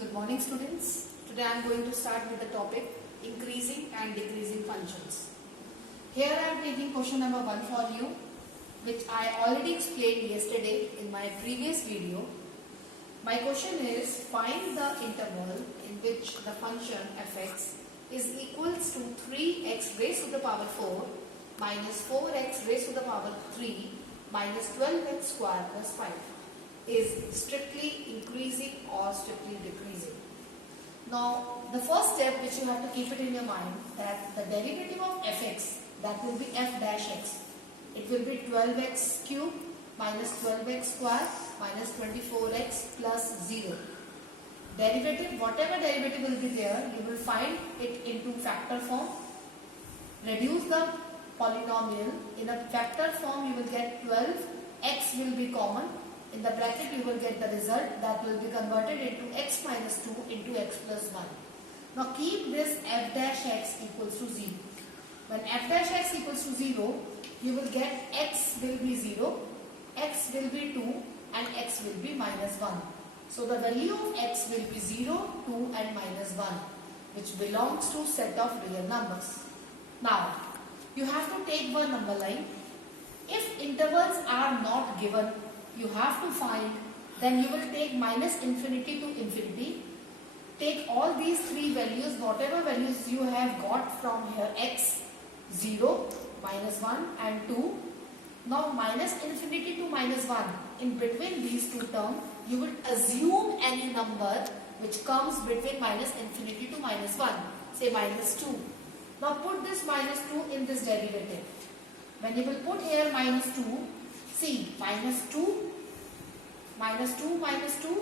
Good morning students. Today I am going to start with the topic increasing and decreasing functions. Here I am taking question number 1 for you, which I already explained yesterday in my previous video. My question is, find the interval in which the function fx is equals to 3x raised to the power 4 minus 4x raised to the power 3 minus 12x square plus 5 is strictly increasing or strictly decreasing. Now, the first step which you have to keep it in your mind, that the derivative of fx, that will be f dash x. It will be 12x cube minus 12x square minus 24x plus 0. Derivative, whatever derivative will be there, you will find it into factor form. Reduce the polynomial. In a factor form, you will get 12. X will be common. In the bracket, you will get the result that will be converted into x minus 2 into x plus 1. Now, keep this f dash x equals to 0. When f dash x equals to 0, you will get x will be 0, x will be 2 and x will be minus 1. So, the value of x will be 0, 2 and minus 1, which belongs to set of real numbers. Now, you have to take one number line. If intervals are not given, you have to find, then you will take minus infinity to infinity. Take all these three values, whatever values you have got from here, x, 0, minus 1 and 2. Now minus infinity to minus 1, in between these two terms, you will assume any number which comes between minus infinity to minus 1, say minus 2. Now put this minus 2 in this derivative. When you will put here minus 2, see minus 2, minus 2, minus 2,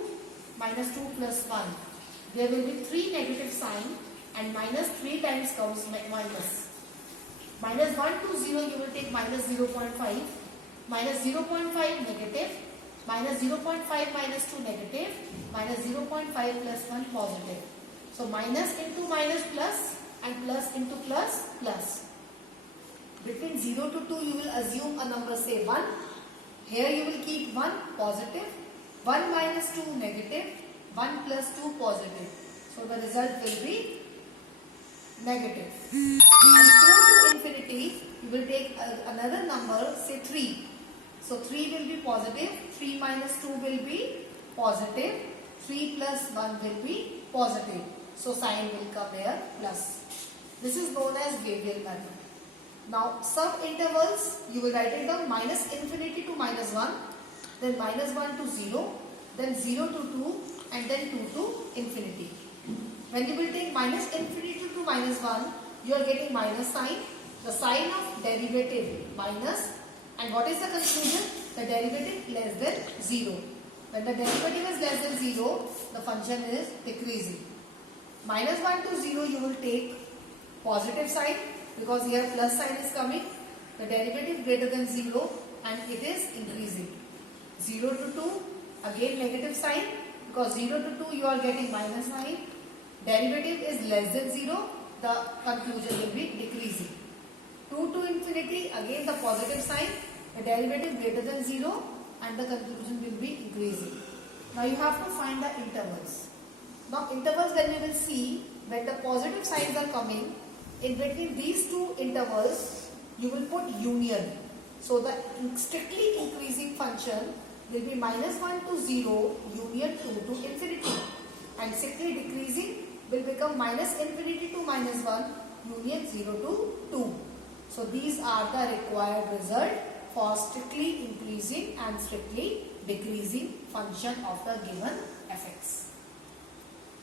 minus 2 plus 1. There will be 3 negative sign and minus 3 times comes minus. Minus 1 to 0, you will take minus 0.5, minus 0.5 negative, minus 0.5 minus 2 negative, minus 0.5 plus 1 positive. So minus into minus plus and plus into plus plus. Between 0 to 2, you will assume a number, say 1. Here you will keep 1 positive, 1 minus 2 negative, 1 plus 2 positive. So the result will be negative. And 2 to infinity, you will take another number, say 3. So 3 will be positive, 3 minus 2 will be positive, 3 plus 1 will be positive. So sign will come here plus. This is known as Wavell method. Now sub intervals, you will write it down minus infinity to minus 1, then minus 1 to 0, then 0 to 2 and then 2 to infinity. When you will take minus infinity to minus 1, you are getting minus sign, the sign of derivative minus, and what is the conclusion? The derivative less than 0. When the derivative is less than 0, the function is decreasing. Minus 1 to 0, you will take positive sign, because here plus sign is coming. The derivative greater than 0 and it is increasing. 0 to 2, again negative sign, because 0 to 2 you are getting minus sign. Derivative is less than 0, the conclusion will be decreasing. 2 to infinity, again the positive sign, the derivative greater than 0 and the conclusion will be increasing. Now you have to find the intervals. Now intervals, when you will see, when the positive signs are coming, in between these two intervals, you will put union. So the strictly increasing function will be minus 1 to 0, union 2 to infinity. And strictly decreasing will become minus infinity to minus 1, union 0 to 2. So these are the required result for strictly increasing and strictly decreasing function of the given fx.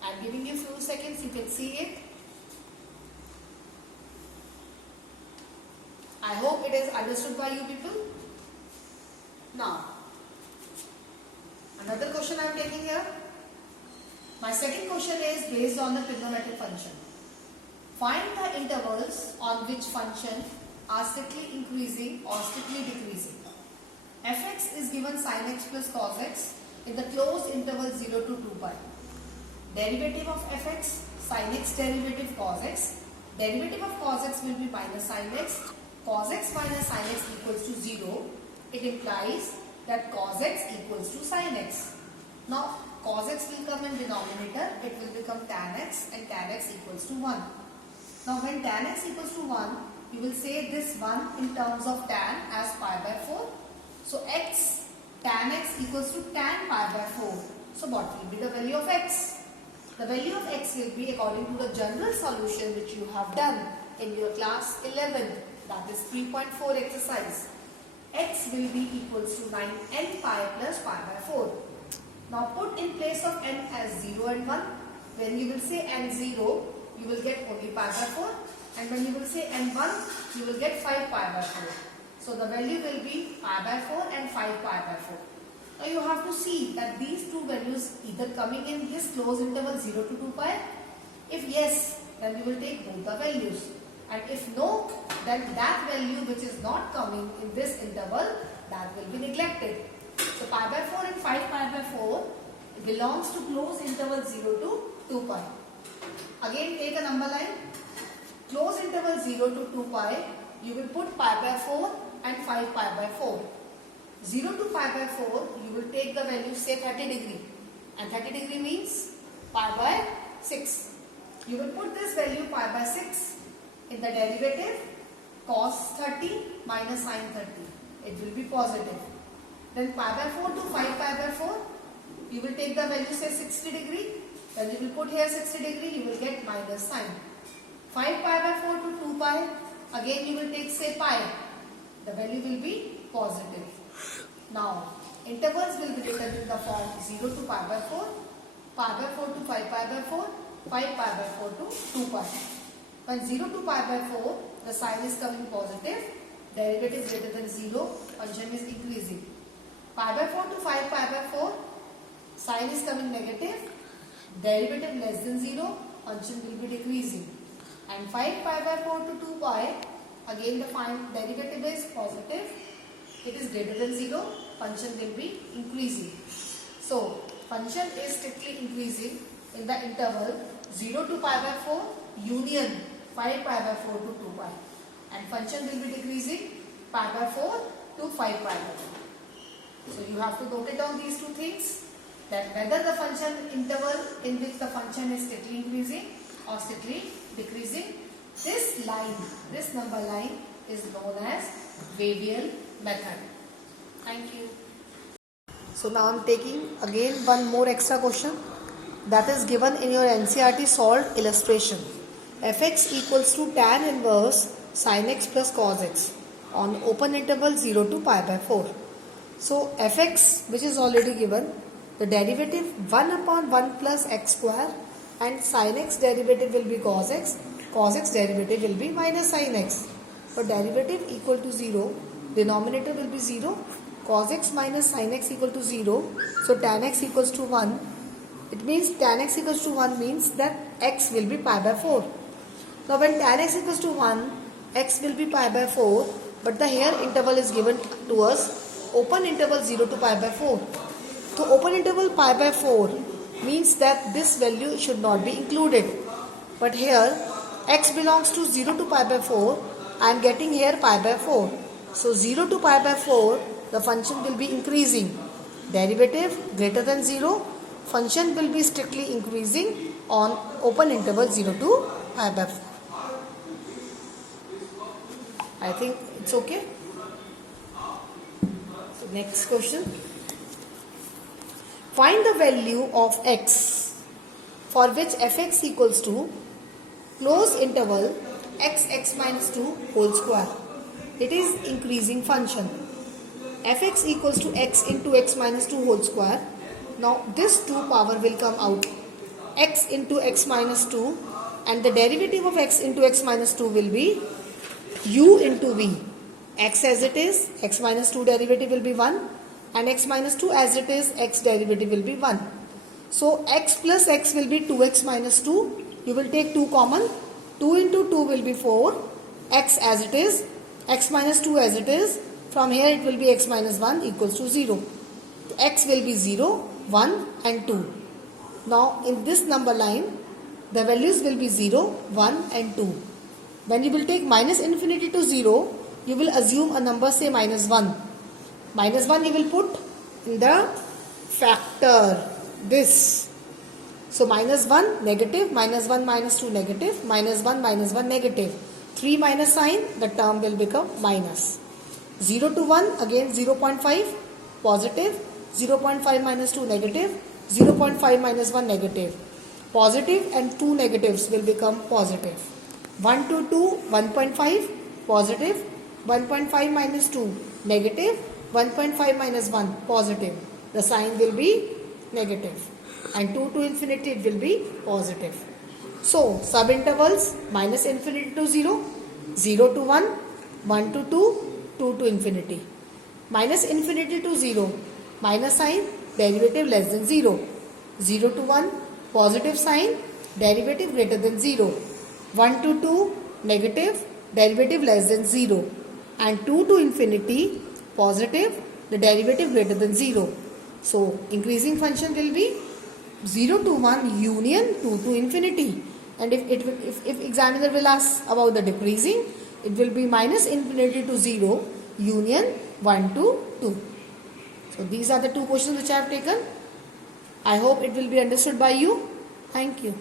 I am giving you a few seconds, you can see it. I hope it is understood by you people. Now, another question I am taking here. My second question is based on the trigonometric function. Find the intervals on which function are strictly increasing or strictly decreasing. Fx is given sin x plus cos x in the closed interval 0 to 2 pi. Derivative of fx, sin x derivative cos x. Derivative of cos x will be minus sin x. Cos x minus sin x equals to 0. It implies that cos x equals to sin x. Now cos x will come in denominator, it will become tan x and tan x equals to 1. Now when tan x equals to 1, you will say this 1 in terms of tan as pi by 4. So tan x equals to tan pi by 4. So what will be the value of x? The value of x will be according to the general solution which you have done in your class 11, that is 3.4 exercise. X will be equals to 9n pi plus pi by 4. Now put in place of n as 0 and 1. When you will say n0, you will get only pi by 4. And when you will say n1, you will get 5 pi by 4. So the value will be pi by 4 and 5 pi by 4. Now you have to see that these two values either coming in this closed interval 0 to 2 pi. If yes, then you will take both the values. And if no, then that value which is not coming in this interval, that will be neglected. So pi by 4 and 5 pi by 4 belongs to closed interval 0 to 2 pi. Again take a number line. Closed interval 0 to 2 pi, you will put pi by 4 and 5 pi by 4. 0 to pi by 4, you will take the value say 30 degree. And 30 degree means pi by 6. You will put this value pi by 6 in the derivative cos 30 minus sin 30. It will be positive. Then pi by 4 to 5 pi by 4, you will take the value say 60 degree. Then you will put here 60 degree, you will get minus sign. 5 pi by 4 to 2 pi, again you will take say pi. The value will be positive. Now, intervals will be written in the form 0 to pi by 4, pi by 4 to 5 pi by 4, 5 pi by 4 to 2 pi. When 0 to pi by 4, the sign is coming positive, derivative greater than 0, function is increasing. Pi by 4 to 5 pi by 4, sign is coming negative, derivative less than 0, function will be decreasing. And 5 pi by 4 to 2 pi, again the derivative is positive, it is greater than 0, function will be increasing. So, function is strictly increasing in the interval 0 to pi by 4 union 5 pi by 4 to 2 pi. And function will be decreasing pi by 4 to 5 pi by 4. So, you have to note it down these two things, that whether the function interval in which the function is strictly increasing or strictly decreasing, this line, this number line is known as Wavell method. Thank you. So now I am taking again one more extra question that is given in your NCERT solved illustration. Fx equals to tan inverse sin x plus cos x on open interval 0 to pi by 4. So fx, which is already given, the derivative 1 upon 1 plus x square, and sin x derivative will be cos x derivative will be minus sin x. So derivative equal to 0, denominator will be 0, cos x minus sin x equal to 0, so tan x equals to 1. It means tan x equals to 1 means that x will be pi by 4. Now when tan x equals to 1, x will be pi by 4, but the here interval is given to us open interval 0 to pi by 4. So open interval pi by 4 means that this value should not be included. But here x belongs to 0 to pi by 4. I am getting here pi by 4. So 0 to pi by 4, the function will be increasing. Derivative greater than 0, function will be strictly increasing on open interval 0 to pi by 4. I think it's okay. So next question. Find the value of x for which fx equals to closed interval x minus 2 whole square. It is increasing function. Fx equals to x into x minus 2 whole square. Now this 2 power will come out. X into x minus 2, and the derivative of x into x minus 2 will be u into v. X as it is, x minus 2 derivative will be 1, and x minus 2 as it is, x derivative will be 1. So x plus x will be 2x minus 2. You will take 2 common. 2 into 2 will be 4. X as it is, x minus 2 as it is. From here it will be x minus 1 equals to 0. X will be 0, 1 and 2. Now in this number line, the values will be 0, 1 and 2. When you will take minus infinity to 0, you will assume a number say minus 1. Minus 1 you will put in the factor. this. So minus 1 negative, minus 1 minus 2 negative, minus 1 minus 1 negative. 3 minus sign, the term will become minus. 0 to 1 again 0.5 positive, 0.5 minus 2 negative, 0.5 minus 1 negative. Positive and 2 negatives will become positive. 1 to 2 1.5 positive, 1.5 minus 2 negative, 1.5 minus 1 positive. The sign will be negative. And 2 to infinity it will be positive. So subintervals minus infinity to 0, 0 to 1, 1 to 2, 2 to infinity. Minus infinity to 0, minus sign, derivative less than 0. 0 to 1, positive sign, derivative greater than 0. 1 to 2, negative, derivative less than 0. And 2 to infinity, positive, the derivative greater than 0. So increasing function will be 0 to 1 union 2 to infinity. And if examiner will ask about the decreasing, it will be minus infinity to 0 union 1 to 2. So these are the two questions which I have taken. I hope it will be understood by you. Thank you.